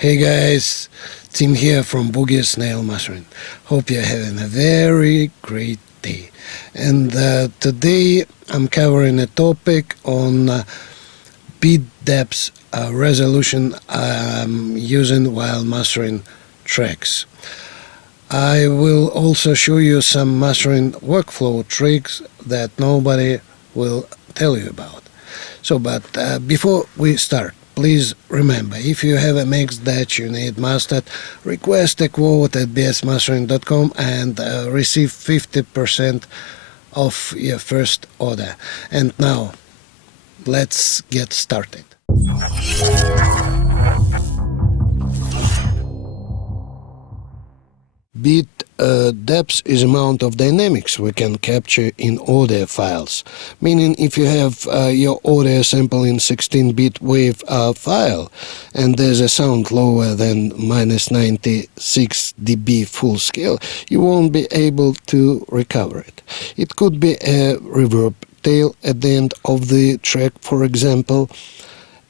Hey guys, Tim here from Snail Mastering. Hope you're having a very great day. And today I'm covering a topic on bit depth resolution I'm using while mastering tracks. I will also show you some mastering workflow tricks that nobody will tell you about. But before we start, please remember, if you have a mix that you need mastered, request a quote at BSMastering.com and receive 50% of your first order. And now, let's get started. Bit depth is amount of dynamics we can capture in audio files. Meaning, if you have your audio sample in 16-bit wave file and there's a sound lower than minus 96 dB full scale, you won't be able to recover it. It could be a reverb tail at the end of the track, for example.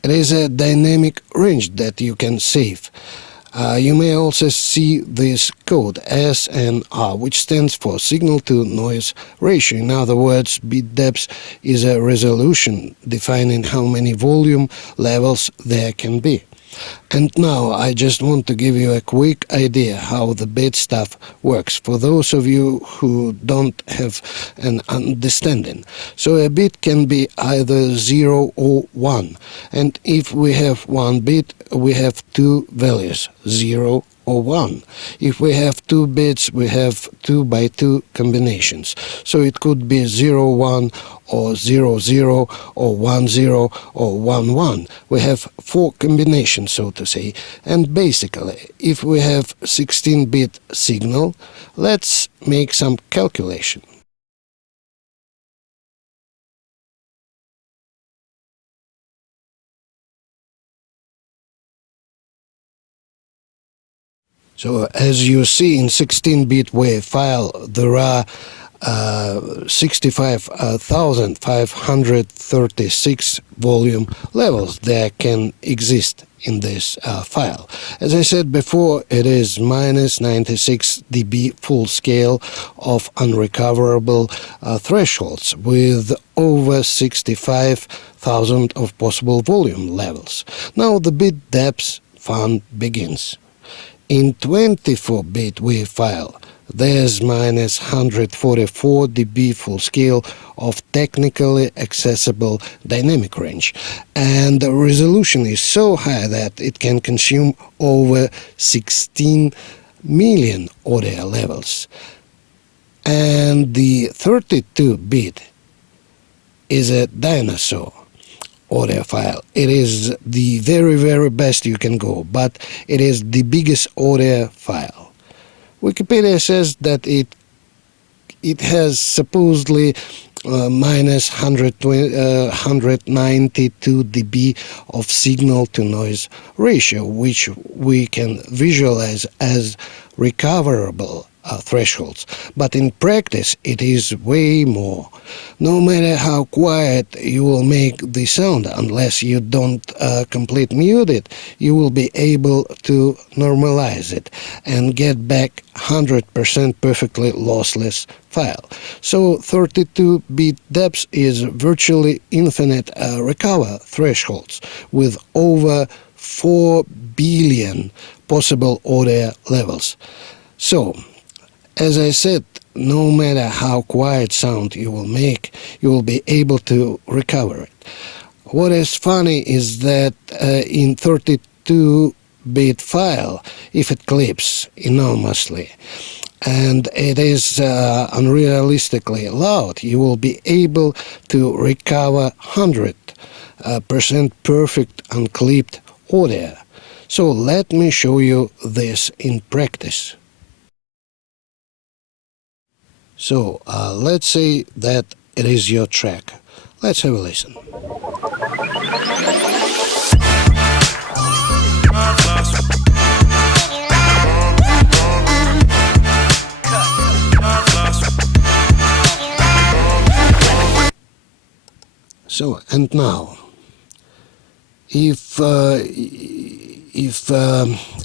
It is a dynamic range that you can save. You may also see this code SNR, which stands for signal to noise ratio. In other words, bit depth is a resolution defining how many volume levels there can be. And now I just want to give you a quick idea how the bit stuff works for those of you who don't have an understanding. So a bit can be either 0 or 1, and if we have one bit, we have two values, 0 or 1. If we have 2 bits, we have 2 by 2 combinations. So it could be 0, 1 or 0, 0 or 1, 0 or 1, 1. We have 4 combinations, so to say. And basically, if we have 16-bit signal, let's make some calculation. So as you see in 16-bit wave file, there are 65,536 volume levels that can exist in this file. As I said before, it is minus 96 dB full scale of unrecoverable thresholds with over 65,000 of possible volume levels. Now the bit depth fun begins. In 24-bit wave file, there's minus 144 dB full scale of technically accessible dynamic range, and the resolution is so high that it can consume over 16 million audio levels. And the 32-bit is a dinosaur audio file. It is the very best you can go, but it is the biggest audio file. Wikipedia says that it has supposedly minus 192 dB of signal to noise ratio, which we can visualize as recoverable thresholds, but in practice it is way more. No matter how quiet you will make the sound, unless you don't completely mute it, you will be able to normalize it and get back 100% perfectly lossless file. So 32-bit depth is virtually infinite recover thresholds with over 4 billion possible audio levels. So, as I said, no matter how quiet sound you will make, you will be able to recover it. What is funny is that in 32-bit file, if it clips enormously and it is unrealistically loud, you will be able to recover 100% perfect unclipped audio. So let me show you this in practice. So let's say that it is your track. Let's have a listen. So, and now, if if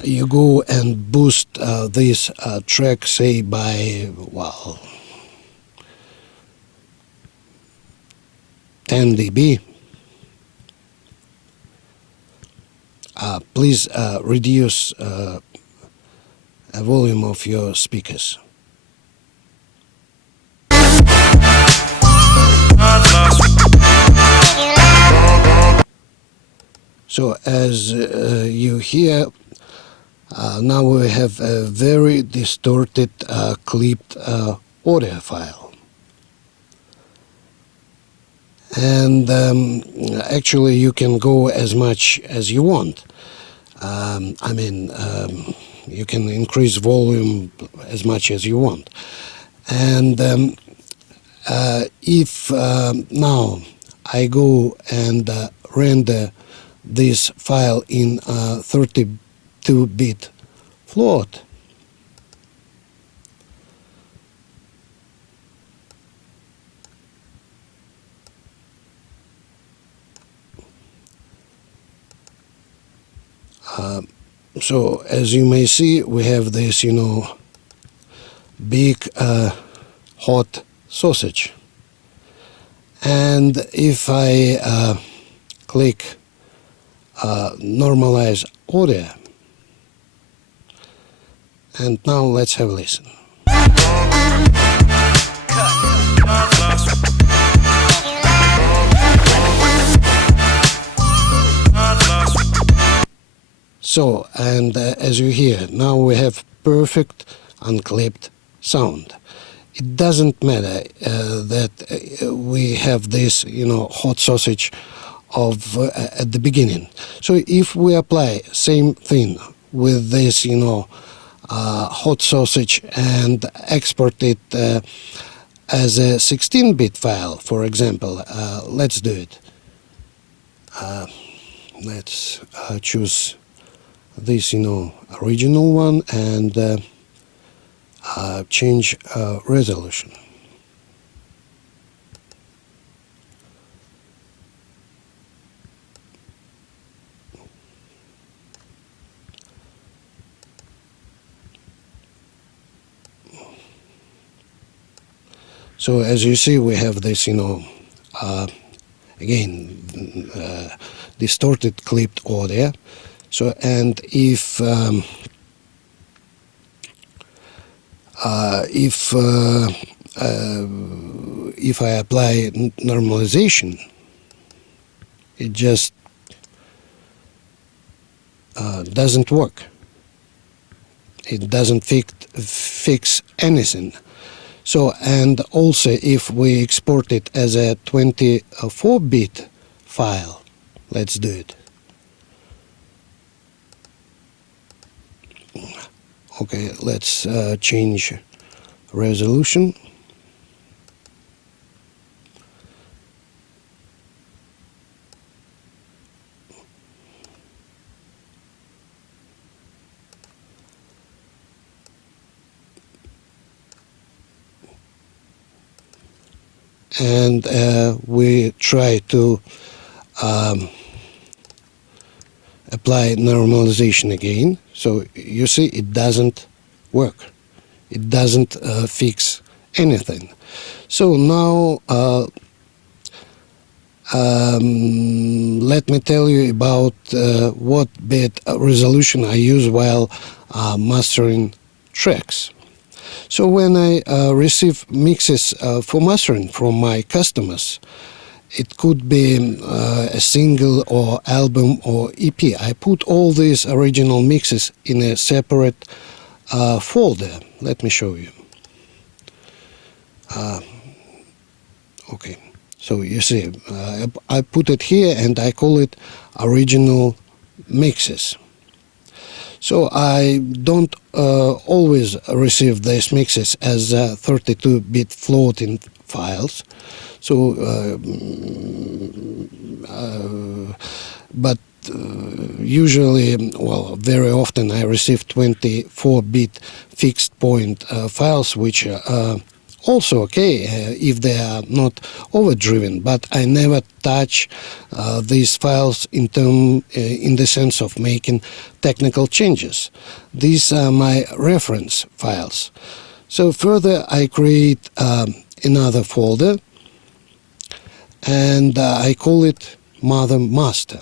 you go and boost this track, say by, well, 10 dB, please reduce the volume of your speakers. So as you hear, now we have a very distorted clipped audio file. And actually you can go as much as you want. You can increase volume as much as you want. And if now I go and render this file in 32-bit float, so as you may see, we have this, big hot sausage. And if I click normalize audio, and now let's have a listen. So, and as you hear, now we have perfect unclipped sound. It doesn't matter that we have this, hot sausage of at the beginning. So if we apply same thing with this, hot sausage and export it as a 16-bit file, for example, let's do it. Let's choose this, original one and change resolution. So as you see, we have this, again, distorted clipped audio. So, and if I apply normalization, it just doesn't work. It doesn't fix anything. So, and also if we export it as a 24-bit file, let's do it. Okay, let's change resolution. And we try to apply normalization again. So you see, it doesn't work. It doesn't fix anything. So now let me tell you about what bit resolution I use while mastering tracks. So when I receive mixes for mastering from my customers, it could be a single or album or EP. I put all these original mixes in a separate folder. Let me show you. Okay, so you see, I put it here and I call it original mixes. So I don't always receive these mixes as 32-bit floating files. So, but usually, well, very often I receive 24-bit fixed point files, which also okay if they are not overdriven, but I never touch these files in the sense of making technical changes. These are my reference files. So further, I create another folder, and I call it Mother Master.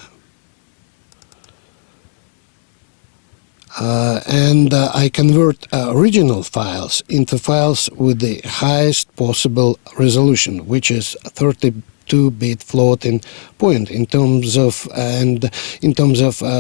I convert original files into files with the highest possible resolution, which is 32-bit floating point. In terms of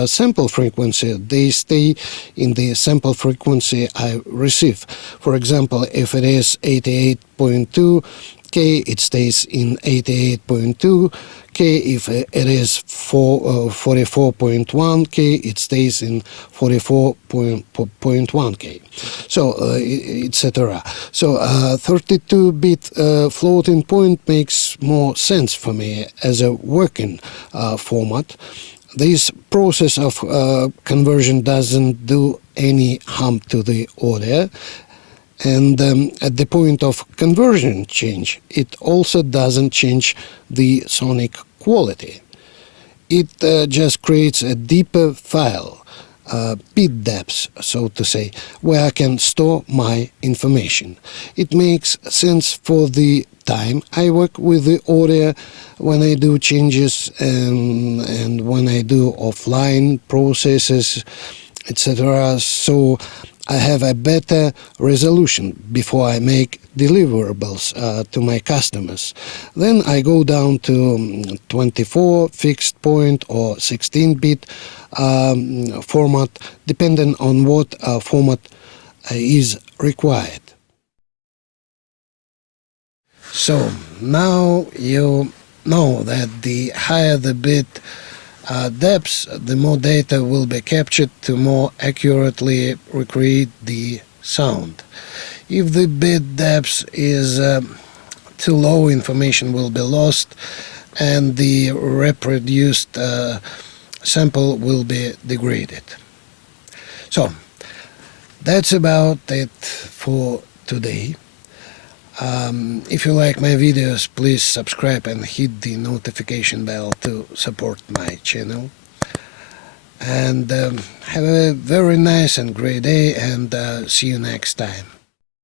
sample frequency, they stay in the sample frequency I receive. For example, if it is 88.2 K, it stays in 88.2 K. If it is 44.1 K, it stays in 44.1 K. So, etc. So, 32-bit floating point makes more sense for me as a working format. This process of conversion doesn't do any harm to the audio. And at the point of conversion change, it also doesn't change the sonic quality. It just creates a deeper file, bit depths, so to say, where I can store my information. It makes sense for the time I work with the audio, when I do changes and when I do offline processes, etc. So I have a better resolution before I make deliverables to my customers. Then I go down to 24 fixed point or 16-bit format, depending on what format is required. So now you know that the higher the bit depths, the more data will be captured to more accurately recreate the sound. If the bit depth is too low, information will be lost and the reproduced sample will be degraded. So that's about it for today. If you like my videos, please subscribe and hit the notification bell to support my channel. And have a very nice and great day, and see you next time.